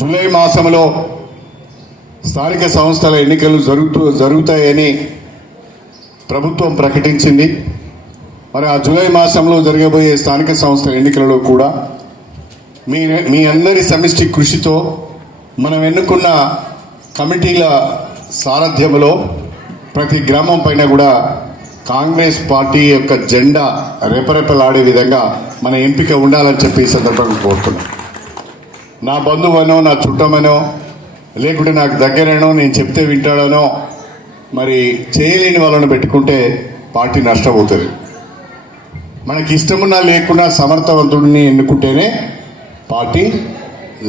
July మాసంలో స్థానిక సంస్థల ఎన్నికలు జరుగుతూ జరుగుతాయని ప్రభుత్వం ప్రకటించింది. మరి ఆ జూలై మాసంలో జరగబోయే స్థానిక సంస్థల ఎన్నికలలో కూడా మీ మీ అందరి సమిష్టి కృషితో మనం ఎన్నుకున్న కమిటీల సారథ్యంలో ప్రతి గ్రామం పైన కూడా కాంగ్రెస్ పార్టీ యొక్క జెండా రెపరెపలాడే విధంగా మన ఎంపిక ఉండాలని చెప్పి ఈ సందర్భంగా కోరుతున్నాం. నా బంధువనో నా చుట్టమనో లేకుంటే నాకు దగ్గరనో నేను చెప్తే వింటాడనో మరి చేయలేని వాళ్ళని పెట్టుకుంటే పార్టీ నష్టపోతుంది. మనకి ఇష్టమున్నా లేకున్నా సమర్థవంతుడిని ఎన్నుకుంటేనే పార్టీ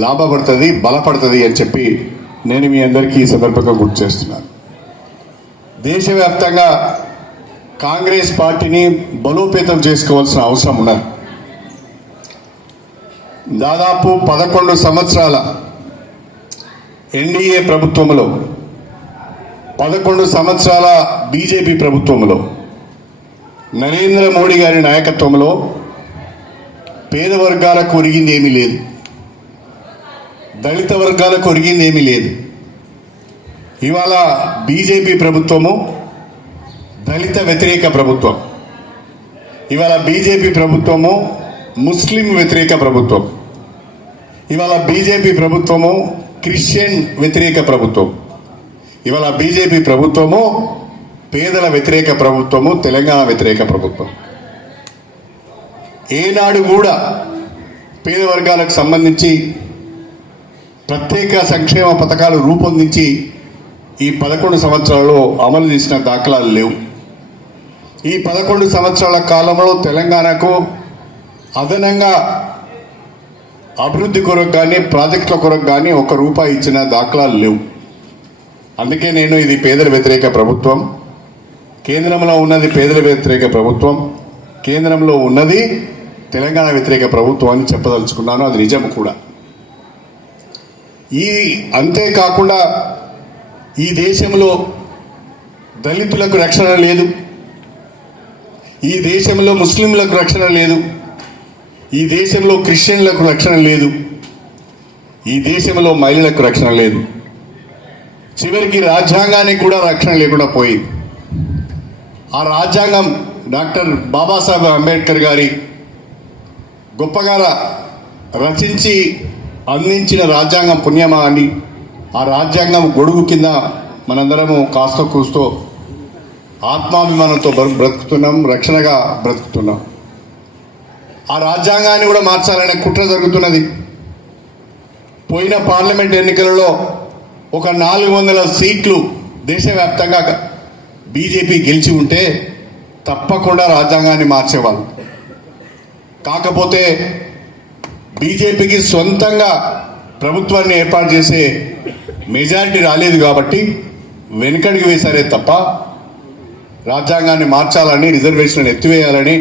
లాభపడుతుంది బలపడుతుంది అని చెప్పి నేను మీ అందరికీ ఈ సందర్భంగా గుర్తు చేస్తున్నాను. దేశవ్యాప్తంగా కాంగ్రెస్ పార్టీని బలోపేతం చేసుకోవాల్సిన అవసరం ఉన్నది. దాదాపు పదకొండు సంవత్సరాల ఎన్డీఏ ప్రభుత్వంలో పదకొండు సంవత్సరాల బీజేపీ ప్రభుత్వంలో నరేంద్ర మోడీ గారి నాయకత్వంలో పేద వర్గాలకు ఒరిగింది ఏమీ లేదు. దళిత వర్గాలకు ఒరిగింది ఏమీ లేదు. ఇవాళ బీజేపీ ప్రభుత్వము దళిత వ్యతిరేక ప్రభుత్వం. ఇవాళ బీజేపీ ప్రభుత్వము ముస్లిం వ్యతిరేక ప్రభుత్వం. ఇవాళ బీజేపీ ప్రభుత్వము క్రిస్టియన్ వ్యతిరేక ప్రభుత్వం. ఇవాళ బీజేపీ ప్రభుత్వము పేదల వ్యతిరేక ప్రభుత్వము తెలంగాణ వ్యతిరేక ప్రభుత్వం. ఏనాడు కూడా పేద వర్గాలకు సంబంధించి ప్రత్యేక సంక్షేమ పథకాలు రూపొందించి ఈ పదకొండు సంవత్సరాల్లో అమలు చేసిన దాఖలాలు లేవు. ఈ పదకొండు సంవత్సరాల కాలంలో తెలంగాణకు అదనంగా అభివృద్ధి కొరకు కానీ ప్రాజెక్టుల కొరకు కానీ ఒక రూపాయి ఇచ్చిన దాఖలాలు లేవు. అందుకే నేను ఇది పేదల వ్యతిరేక ప్రభుత్వం. కేంద్రంలో ఉన్నది పేదల వ్యతిరేక ప్రభుత్వం. కేంద్రంలో ఉన్నది తెలంగాణ వ్యతిరేక ప్రభుత్వం అని చెప్పదలుచుకున్నాను. అది నిజం కూడా. ఈ అంతేకాకుండా ఈ దేశంలో దళితులకు రక్షణ లేదు. ఈ దేశంలో ముస్లింలకు రక్షణ లేదు. ఈ దేశంలో క్రిస్టియన్లకు రక్షణ లేదు. ఈ దేశంలో మహిళలకు రక్షణ లేదు. చివరికి రాజ్యాంగానికి కూడా రక్షణ లేకుండా పోయింది. ఆ రాజ్యాంగం డాక్టర్ బాబాసాహెబ్ అంబేద్కర్ గారి గొప్పగా రచించి అందించిన రాజ్యాంగం పుణ్యమా అని ఆ రాజ్యాంగం గొడుగు కింద మనందరము కాస్త కూస్తో ఆత్మాభిమానంతో బ్రతుకుతున్నాం రక్షణగా బ్రతుకుతున్నాం. ఆ రాజ్యాంగాన్ని కూడా మార్చాలనే కుట్ర జరుగుతున్నది. పోయిన పార్లమెంట్ ఎన్నికలలో ఒక నాలుగు వందల సీట్లు దేశవ్యాప్తంగా బీజేపీ గెలిచి ఉంటే తప్పకుండా రాజ్యాంగాన్ని మార్చేవాళ్ళు. కాకపోతే బీజేపీకి సొంతంగా ప్రభుత్వాన్ని ఏర్పాటు చేసే మెజారిటీ రాలేదు కాబట్టి వెనుకడికి వేశారే తప్ప రాజ్యాంగాన్ని మార్చాలని రిజర్వేషన్లు ఎత్తివేయాలని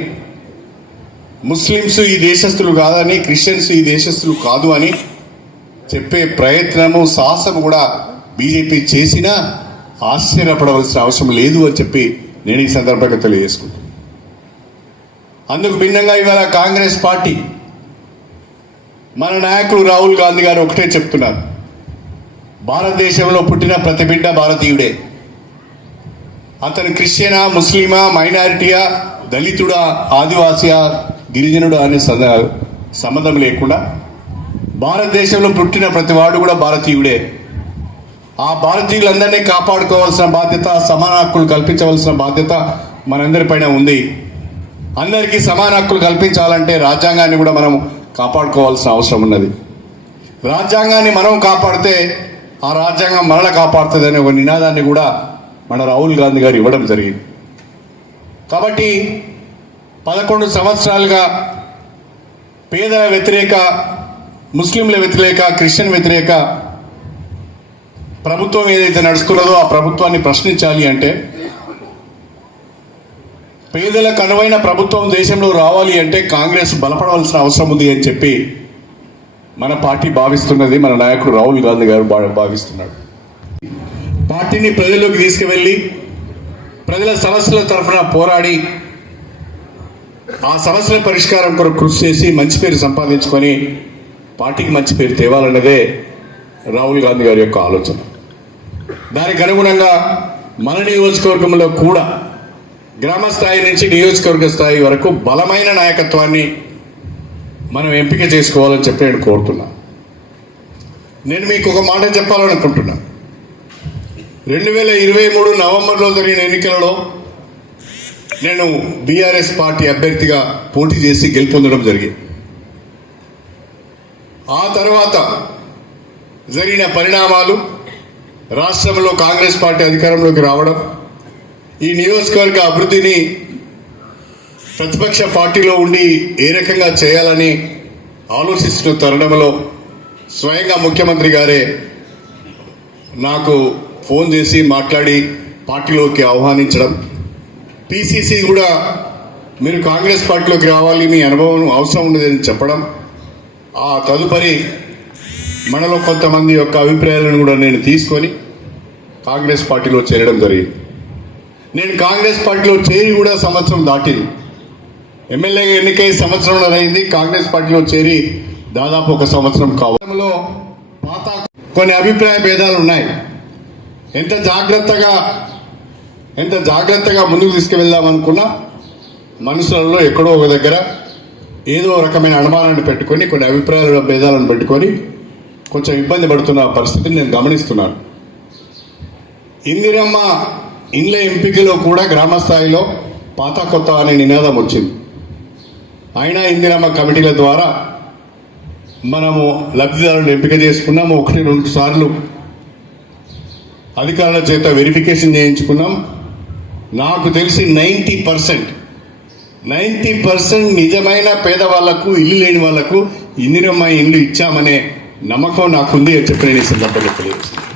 ముస్లిమ్స్ ఈ దేశస్తులు కాదని క్రిస్టియన్స్ ఈ దేశస్తులు కాదు అని చెప్పే ప్రయత్నము సాహసం కూడా బీజేపీ చేసినా ఆశ్చర్యపడవలసిన అవసరం లేదు అని చెప్పి నేను ఈ సందర్భంగా తెలియజేసుకుంటాను అందుకు భిన్నంగా ఇవాళ కాంగ్రెస్ పార్టీ మన నాయకుడు రాహుల్ గాంధీ గారు ఒకటే చెప్తున్నారు. భారతదేశంలో పుట్టిన ప్రతి బిడ్డ భారతీయుడే. అతను క్రిస్టియనా ముస్లిమా మైనారిటీయా దళితుడా ఆదివాసియా గిరిజనుడు అనే సద- సంబంధం లేకుండా భారతదేశంలో పుట్టిన ప్రతి వాడు కూడా భారతీయుడే. ఆ భారతీయులందరినీ కాపాడుకోవాల్సిన బాధ్యత సమాన హక్కులు కల్పించవలసిన బాధ్యత మనందరిపైన ఉంది. అందరికీ సమాన హక్కులు కల్పించాలంటే రాజ్యాంగాన్ని కూడా మనం కాపాడుకోవాల్సిన అవసరం ఉన్నది. రాజ్యాంగాన్ని మనం కాపాడితే ఆ రాజ్యాంగం మనల కాపాడుతుంది అనే ఒక నినాదాన్ని కూడా మన రాహుల్ గాంధీ గారు ఇవ్వడం జరిగింది. కాబట్టి పదకొండు సంవత్సరాలుగా పేదల వ్యతిరేక ముస్లింల వ్యతిరేక క్రిస్టియన్ వ్యతిరేక ప్రభుత్వం ఏదైతే నడుస్తున్నదో ఆ ప్రభుత్వాన్ని ప్రశ్నించాలి అంటే పేదలకు అనువైన ప్రభుత్వం దేశంలో రావాలి అంటే కాంగ్రెస్ బలపడవలసిన అవసరం ఉంది అని చెప్పి మన పార్టీ భావిస్తున్నది మన నాయకుడు రాహుల్ గాంధీ గారు భా- భావిస్తున్నాడు. పార్టీని ప్రజల్లోకి తీసుకువెళ్ళి ప్రజల సమస్యల తరఫున పోరాడి ఆ సమస్యల పరిష్కారం కొరకు కృషి చేసి మంచి పేరు సంపాదించుకొని పార్టీకి మంచి పేరు తేవాలన్నదే రాహుల్ గాంధీ గారి యొక్క ఆలోచన. దానికి అనుగుణంగా మన నియోజకవర్గంలో కూడా గ్రామ స్థాయి నుంచి నియోజకవర్గ స్థాయి వరకు బలమైన నాయకత్వాన్ని మనం ఎంపిక చేసుకోవాలని చెప్పి నేను కోరుతున్నా. నేను మీకు ఒక మాట చెప్పాలనుకుంటున్నా. రెండు వేల ఇరవై మూడు నవంబర్లో జరిగిన ఎన్నికలలో నేను బీఆర్ఎస్ పార్టీ అభ్యర్థిగా పోటీ చేసి గెలుపొందడం జరిగింది. ఆ తర్వాత జరిగిన పరిణామాలు రాష్ట్రంలో కాంగ్రెస్ పార్టీ అధికారంలోకి రావడం ఈ నియోజకవర్గ అభివృద్ధిని ప్రతిపక్ష పార్టీలో ఉండి ఏ రకంగా చేయాలని ఆలోచిస్తున్న తరుణంలో స్వయంగా ముఖ్యమంత్రి గారే నాకు ఫోన్ చేసి మాట్లాడి పార్టీలోకి ఆహ్వానించడం పిసిసి కూడా మీరు కాంగ్రెస్ పార్టీలోకి రావాలి మీ అనుభవం అవసరం ఉండదని చెప్పడం ఆ తదుపరి మనలో కొంతమంది యొక్క అభిప్రాయాలను కూడా నేను తీసుకొని కాంగ్రెస్ పార్టీలో చేరడం జరిగింది. నేను కాంగ్రెస్ పార్టీలో చేరి కూడా సంవత్సరం దాటింది. ఎమ్మెల్యేగా ఎన్నికై సంవత్సరం అయింది కాంగ్రెస్ పార్టీలో చేరి దాదాపు ఒక సంవత్సరం కావడంలో పాత కొన్ని అభిప్రాయ భేదాలు ఉన్నాయి. ఎంత జాగ్రత్తగా ఎంత జాగ్రత్తగా ముందుకు తీసుకువెళ్దాం అనుకున్నా మనుషులలో ఎక్కడో ఒక దగ్గర ఏదో రకమైన అనుమానాన్ని పెట్టుకొని కొన్ని అభిప్రాయాల భేదాలను పెట్టుకొని కొంచెం ఇబ్బంది పడుతున్న పరిస్థితిని నేను గమనిస్తున్నాను. ఇందిరమ్మ ఇండ్ల ఎంపికలో కూడా గ్రామ స్థాయిలో పాత కొత్త అనే నినాదం వచ్చింది. అయినా ఇందిరమ్మ కమిటీల ద్వారా మనము లబ్ధిదారులను ఎంపిక చేసుకున్నాము ఒకటి రెండు సార్లు అధికారుల చేత వెరిఫికేషన్ చేయించుకున్నాం. నాకు తెలిసి నైంటీ పర్సెంట్ నైంటీ పర్సెంట్ నిజమైన పేదవాళ్ళకు ఇల్లు లేని వాళ్ళకు ఇందిరమ్మ ఇల్లు ఇచ్చామనే నమ్మకం నాకుంది అని చెప్పి నేను ఈ సందర్భంలో తెలియజేస్తున్నాను.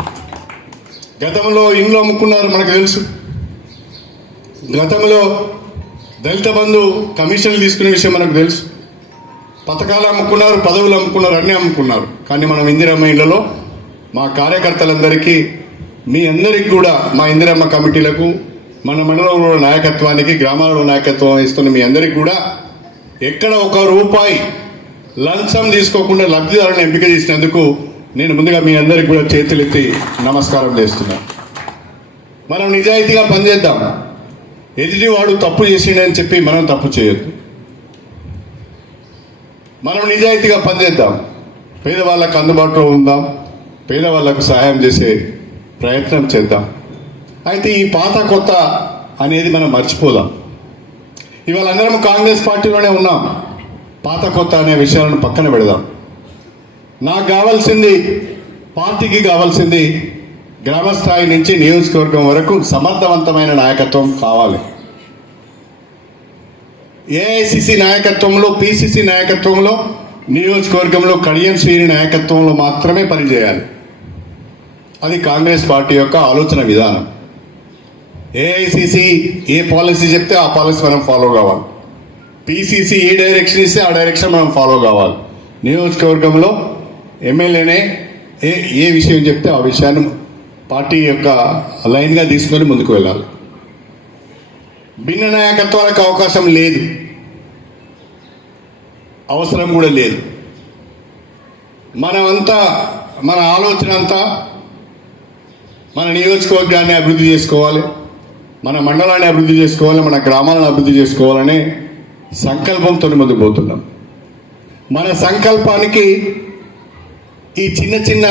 గతంలో ఇండ్లు అమ్ముకున్నారు మనకు తెలుసు. గతంలో దళిత బంధు కమిషన్లు తీసుకునే విషయం మనకు తెలుసు. పథకాలు అమ్ముకున్నారు పదవులు అమ్ముకున్నారు అన్నీ అమ్ముకున్నారు. కానీ మనం ఇందిరమ్మ ఇళ్ళలో మా కార్యకర్తలందరికీ మీ అందరికి కూడా మా ఇందిరమ్మ కమిటీలకు మన మండలంలో నాయకత్వానికి గ్రామాలలో నాయకత్వం ఇస్తున్న మీ అందరికీ కూడా ఎక్కడ ఒక రూపాయి లంచం తీసుకోకుండా లబ్ధిదారులను ఎంపిక చేసినందుకు నేను ముందుగా మీ అందరికి కూడా చేతులెత్తి నమస్కారం చేస్తున్నాను మనం నిజాయితీగా పనిచేద్దాం. ఎదుటివాడు తప్పు చేసిండని చెప్పి మనం తప్పు చేయొద్దు. మనం నిజాయితీగా పనిచేద్దాం. పేదవాళ్ళకు అందుబాటులో ఉందాం. పేదవాళ్ళకు సహాయం చేసే ప్రయత్నం చేద్దాం. అయితే ఈ పాత కొత్త అనేది మనం మర్చిపోదాం. ఇవాళ అందరం కాంగ్రెస్ పార్టీలోనే ఉన్నాం. పాత కొత్త అనే విషయాలను పక్కన పెడదాం. నాకు కావాల్సింది పార్టీకి కావాల్సింది గ్రామ స్థాయి నుంచి నియోజకవర్గం వరకు సమర్థవంతమైన నాయకత్వం కావాలి. ఏఐసిసి నాయకత్వంలో పిసిసి నాయకత్వంలో నియోజకవర్గంలో కడియం శ్రీని నాయకత్వంలో మాత్రమే పనిచేయాలి. అది కాంగ్రెస్ పార్టీ యొక్క ఆలోచన విధానం. ఏఐసిసి ఏ పాలసీ చెప్తే ఆ పాలసీ మనం ఫాలో కావాలి. పిసిసి ఏ డైరెక్షన్ ఇస్తే ఆ డైరెక్షన్ మనం ఫాలో కావాలి. నియోజకవర్గంలో ఎమ్మెల్యేనే ఏ ఏ విషయం చెప్తే ఆ విషయాన్ని పార్టీ యొక్క లైన్గా తీసుకొని ముందుకు వెళ్ళాలి. భిన్న నాయకత్వాలకు అవకాశం లేదు. అవసరం కూడా లేదు. మనమంతా మన ఆలోచన అంతా మన నియోజకవర్గాన్ని అభివృద్ధి చేసుకోవాలి. మన మండలాన్ని అభివృద్ధి చేసుకోవాలి మన గ్రామాలను అభివృద్ధి చేసుకోవాలనే సంకల్పంతో ముందుకు పోతున్నాం. మన సంకల్పానికి ఈ చిన్న చిన్న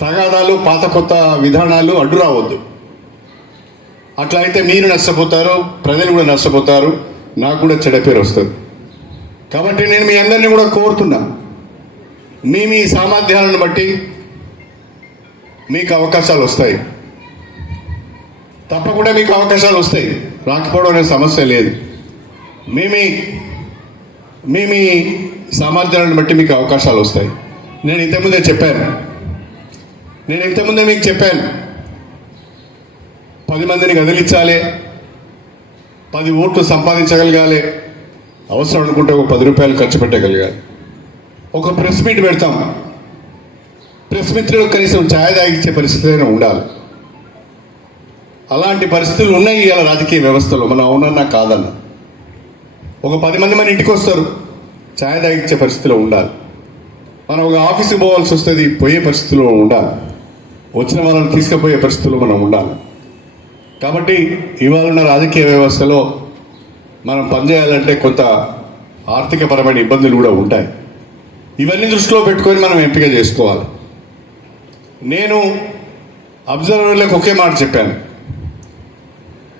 తగాదాలు పాత కొత్త విధానాలు అడ్డు రావద్దు. అట్లా అయితే మీరు నష్టపోతారు ప్రజలు కూడా నష్టపోతారు నాకు కూడా చెడ పేరు వస్తుంది. కాబట్టి నేను మీ అందరినీ కూడా కోరుతున్నా. మీ మీ సామర్థ్యాలను బట్టి మీకు అవకాశాలు వస్తాయి. తప్పకుండా మీకు అవకాశాలు వస్తాయి. రాకపోవడం అనే సమస్య లేదు. మీ మీ మీ మీ సామర్థ్యాలను బట్టి మీకు అవకాశాలు వస్తాయి. నేను ఇంతకుముందే చెప్పాను. నేను ఇంతకుముందే మీకు చెప్పాను. పది మందిని కదిలించాలి. పది ఓట్లు సంపాదించగలగాలి. అవసరం అనుకుంటే ఒక పది రూపాయలు ఖర్చు పెట్టగలగాలి. ఒక ప్రెస్ మీట్ పెడతాం. ప్రెస్ మిత్రులు కనీసం ఛాయ్ తాగించే పరిస్థితి అయినా ఉండాలి. అలాంటి పరిస్థితులు ఉన్నాయి ఇవాళ రాజకీయ వ్యవస్థలో. మనం అవునన్నా కాదన్న. ఒక పది మంది మన ఇంటికి వస్తారు. ఛాయ్ తాగించే పరిస్థితిలో ఉండాలి. మనం ఒక ఆఫీస్కి పోవాల్సి వస్తుంది పోయే పరిస్థితిలో ఉండాలి. వచ్చిన వాళ్ళని తీసుకుపోయే పరిస్థితిలో మనం ఉండాలి. కాబట్టి ఇవాళ ఉన్న రాజకీయ వ్యవస్థలో మనం పనిచేయాలంటే కొంత ఆర్థికపరమైన ఇబ్బందులు కూడా ఉంటాయి. ఇవన్నీ దృష్టిలో పెట్టుకొని మనం ఎంపిక చేసుకోవాలి. నేను అబ్జర్వర్లకు ఒకే మాట చెప్పాను.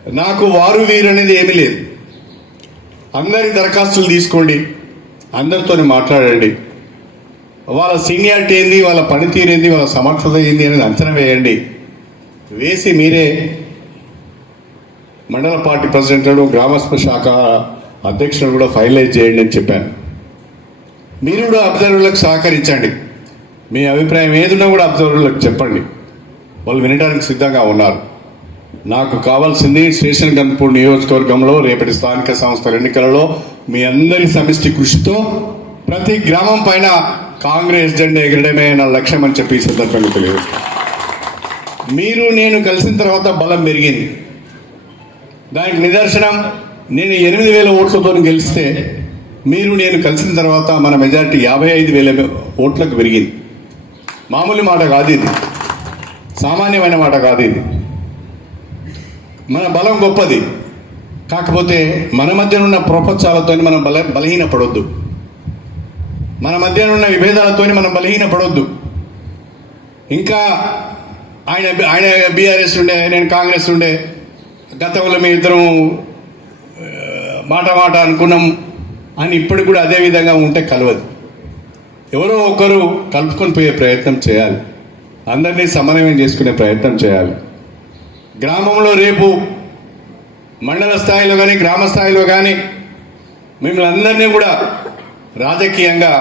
నాకు వారు వీరు అనేది ఏమీ లేదు. అందరి దరఖాస్తులు తీసుకోండి. అందరితో మాట్లాడండి. వాళ్ళ సీనియారిటీ ఏంది వాళ్ళ పనితీరు ఏంది వాళ్ళ సమర్థత ఏంది అనేది అంచనా వేయండి. వేసి మీరే మండల పార్టీ ప్రెసిడెంట్లను గ్రామస్థ శాఖ అధ్యక్షుడు కూడా ఫైనలైజ్ చేయండి అని చెప్పాను. మీరు కూడా అబ్జర్వర్లకు సహకరించండి. మీ అభిప్రాయం ఏదున్నా కూడా అబ్జర్వర్లకు చెప్పండి. వాళ్ళు వినడానికి సిద్ధంగా ఉన్నారు. నాకు కావాల్సింది స్టేషన్ గన్పూర్ నియోజకవర్గంలో రేపటి స్థానిక సంస్థల ఎన్నికలలో మీ అందరి సమిష్టి కృషితో ప్రతి గ్రామం పైన కాంగ్రెస్ జెండా ఎగరడమే నా లక్ష్యం అని చెప్పి సందర్భంగా తెలియదు మీరు నేను కలిసిన తర్వాత బలం పెరిగింది. దానికి నిదర్శనం నేను ఎనిమిది వేల ఓట్లతో గెలిస్తే మీరు నేను కలిసిన తర్వాత మన మెజార్టీ యాభై ఐదు వేల ఓట్లకు పెరిగింది. మామూలు మాట కాదు ఇది. సామాన్యమైన మాట కాదు ఇది. మన బలం గొప్పది. కాకపోతే మన మధ్యన ఉన్న ప్రపంచాలతో మనం బల బలహీనపడొద్దు. మన మధ్యన ఉన్న విభేదాలతో మనం బలహీన పడొద్దు ఇంకా ఆయన ఆయన బీఆర్ఎస్ ఉండే నేను కాంగ్రెస్ ఉండే గతంలో మీ ఇద్దరం మాట మాట అనుకున్నాం అని ఇప్పటికి కూడా అదే విధంగా ఉంటే కలవదు. ఎవరో ఒకరు కలుపుకొని పోయే ప్రయత్నం చేయాలి. అందరినీ సమన్వయం చేసుకునే ప్రయత్నం చేయాలి. గ్రామంలో రేపు మండల స్థాయిలో కానీ గ్రామ స్థాయిలో కానీ మిమ్మల్ని అందరినీ కూడా రాజకీయంగా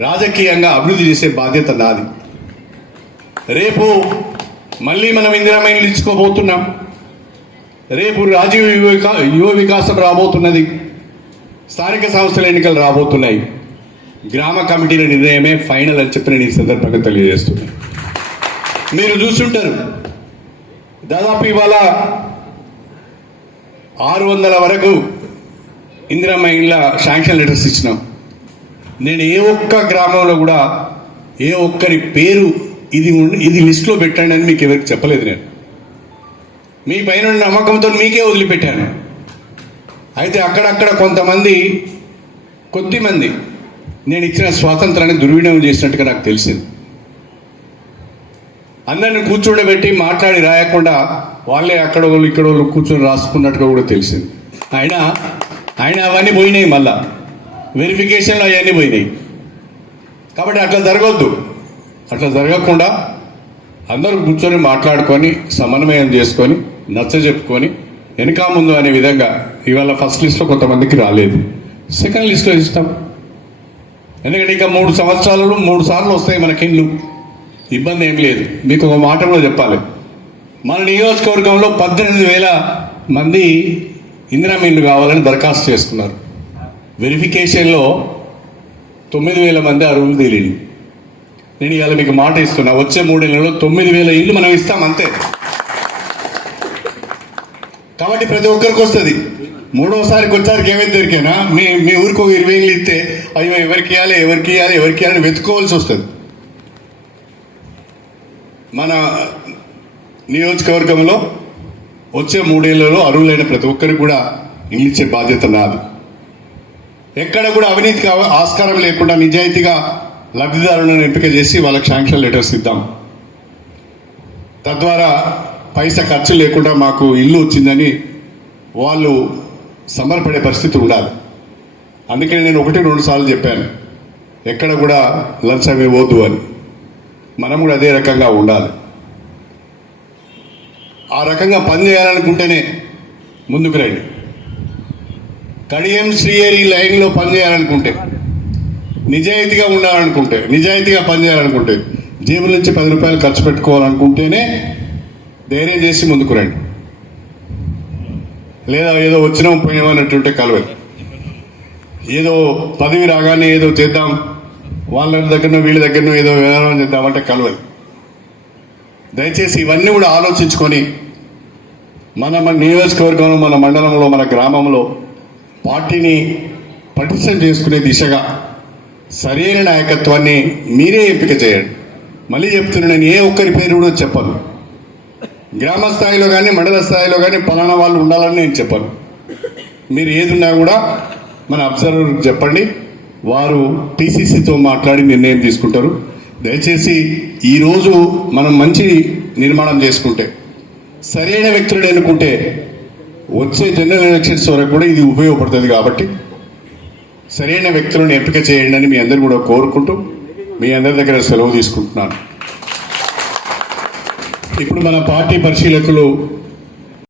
రాజకీయంగా అభివృద్ధి చేసే బాధ్యత నాది. రేపు మళ్ళీ మనం ఇందిరామైన్లు ఇచ్చుకోబోతున్నాం రేపు రాజీవ్ యువ యువ వికాసం రాబోతున్నది. స్థానిక సంస్థల ఎన్నికలు రాబోతున్నాయి. గ్రామ కమిటీల నిర్ణయమే ఫైనల్ అని చెప్పి నేను ఈ సందర్భంగా తెలియజేస్తున్నాను. మీరు చూస్తుంటారు దాదాపు ఇవాళ ఆరు వందల వరకు ఇందిరమ్మ ఇండ్ల శాంక్షన్ లెటర్స్ ఇచ్చినాం. నేను ఏ ఒక్క గ్రామంలో కూడా ఏ ఒక్కరి పేరు ఇది ఇది లిస్ట్లో పెట్టండి అని మీకు ఎవరికి చెప్పలేదు నేను. మీ పైన నమ్మకంతో మీకే వదిలిపెట్టాను. అయితే అక్కడక్కడ కొంతమంది కొద్దిమంది నేను ఇచ్చిన స్వాతంత్రాన్ని దుర్వినియోగం చేసినట్టుగా నాకు తెలిసింది. అందరిని కూర్చోబెట్టి మాట్లాడి రాయకుండా వాళ్ళే అక్కడ వాళ్ళు ఇక్కడ వాళ్ళు కూర్చొని రాసుకున్నట్టుగా కూడా తెలిసింది. ఆయన ఆయన అవన్నీ పోయినాయి మళ్ళా. వెరిఫికేషన్లు అవన్నీ పోయినాయి. కాబట్టి అట్లా జరగవద్దు అట్లా జరగకుండా అందరూ కూర్చొని మాట్లాడుకొని సమన్వయం చేసుకొని నచ్చ చెప్పుకొని వెనక ముందు అనే విధంగా ఇవాళ ఫస్ట్ లిస్ట్లో కొంతమందికి రాలేదు. సెకండ్ లిస్ట్లో ఇస్తాం. ఎందుకంటే ఇంకా మూడు సంవత్సరాలలో మూడు సార్లు వస్తాయి మనకి ఇండ్లు. ఇబ్బంది ఏం లేదు. మీకు ఒక మాట కూడా చెప్పాలి. మన నియోజకవర్గంలో పద్దెనిమిది వేల మంది ఇందిరా మీన్లు కావాలని దరఖాస్తు చేసుకున్నారు. వెరిఫికేషన్లో తొమ్మిది వేల మంది అరువులు తెలియదు. నేను ఇవాళ మీకు మాట ఇస్తున్నా. వచ్చే మూడేళ్ళలో తొమ్మిది వేల ఇల్లు మనం ఇస్తాం అంతే. కాబట్టి ప్రతి ఒక్కరికి వస్తుంది. మూడోసారికి వచ్చారికి ఏమైంది దొరికేనా? మీ మీ ఊరికి ఒక ఇరవై ఇల్లు ఇస్తే అయ్యో ఎవరికి ఇవ్వాలి ఎవరికి ఇవ్వాలి ఎవరికి ఇవ్వాలి వెతుక్కోవాల్సి వస్తుంది. మన నియోజకవర్గంలో వచ్చే మూడేళ్ళలో అర్హులైన ప్రతి ఒక్కరికి కూడా ఇల్లు ఇచ్చే బాధ్యత నాది. ఎక్కడ కూడా అవినీతికి ఆస్కారం లేకుండా నిజాయితీగా లబ్ధిదారులను ఎంపిక చేసి వాళ్ళకి శాంక్షన్ లెటర్స్ ఇద్దాం. తద్వారా పైసా ఖర్చు లేకుండా మాకు ఇల్లు వచ్చిందని వాళ్ళు సమర్పడే పరిస్థితి ఉండాలి. అందుకని నేను ఒకటి రెండు సార్లు చెప్పాను. ఎక్కడ కూడా లంచం ఇవ్వద్దు అని. మనం కూడా అదే రకంగా ఉండాలి. ఆ రకంగా పని చేయాలనుకుంటేనే ముందుకు రండి. కడియం శ్రీయేరి లైన్లో పని చేయాలనుకుంటే నిజాయితీగా ఉండాలనుకుంటే నిజాయితీగా పని చేయాలనుకుంటే జేబుల నుంచి పది రూపాయలు ఖర్చు పెట్టుకోవాలనుకుంటేనే ధైర్యం చేసి ముందుకు రండి. లేదా ఏదో వచ్చినాం పోయినాం అన్నట్టుంటే కలవదు ఏదో పదవి రాగానే ఏదో చేద్దాం. వాళ్ళ దగ్గరనో వీళ్ళ దగ్గరనో ఏదో వ్యవహారం చేద్దామంటే కలవదు. దయచేసి ఇవన్నీ కూడా ఆలోచించుకొని మన మన నియోజకవర్గంలో మన మండలంలో మన గ్రామంలో పార్టీని పటిష్టం చేసుకునే దిశగా సరైన నాయకత్వాన్ని మీరే ఎంపిక చేయండి. మళ్ళీ చెప్తున్నా నేను ఏ ఒక్కరి పేరు కూడా చెప్పను. గ్రామ స్థాయిలో కానీ మండల స్థాయిలో కానీ పలానా వాళ్ళు ఉండాలని నేను చెప్పను. మీరు ఏదున్నా కూడా మన అబ్జర్వర్ చెప్పండి. వారు టీసీసీతో మాట్లాడి నిర్ణయం తీసుకుంటారు. దయచేసి ఈరోజు మనం మంచి నిర్మాణం చేసుకుంటే సరైన వ్యక్తులను ఎన్నుకుంటే వచ్చే జనరల్ ఎలక్షన్స్ వరకు కూడా ఇది ఉపయోగపడుతుంది కాబట్టి సరైన వ్యక్తులను ఎంపిక చేయండి అని మీ అందరు కూడా కోరుకుంటూ మీ అందరి దగ్గర సెలవు తీసుకుంటున్నాను. ఇప్పుడు మన పార్టీ పరిశీలకులు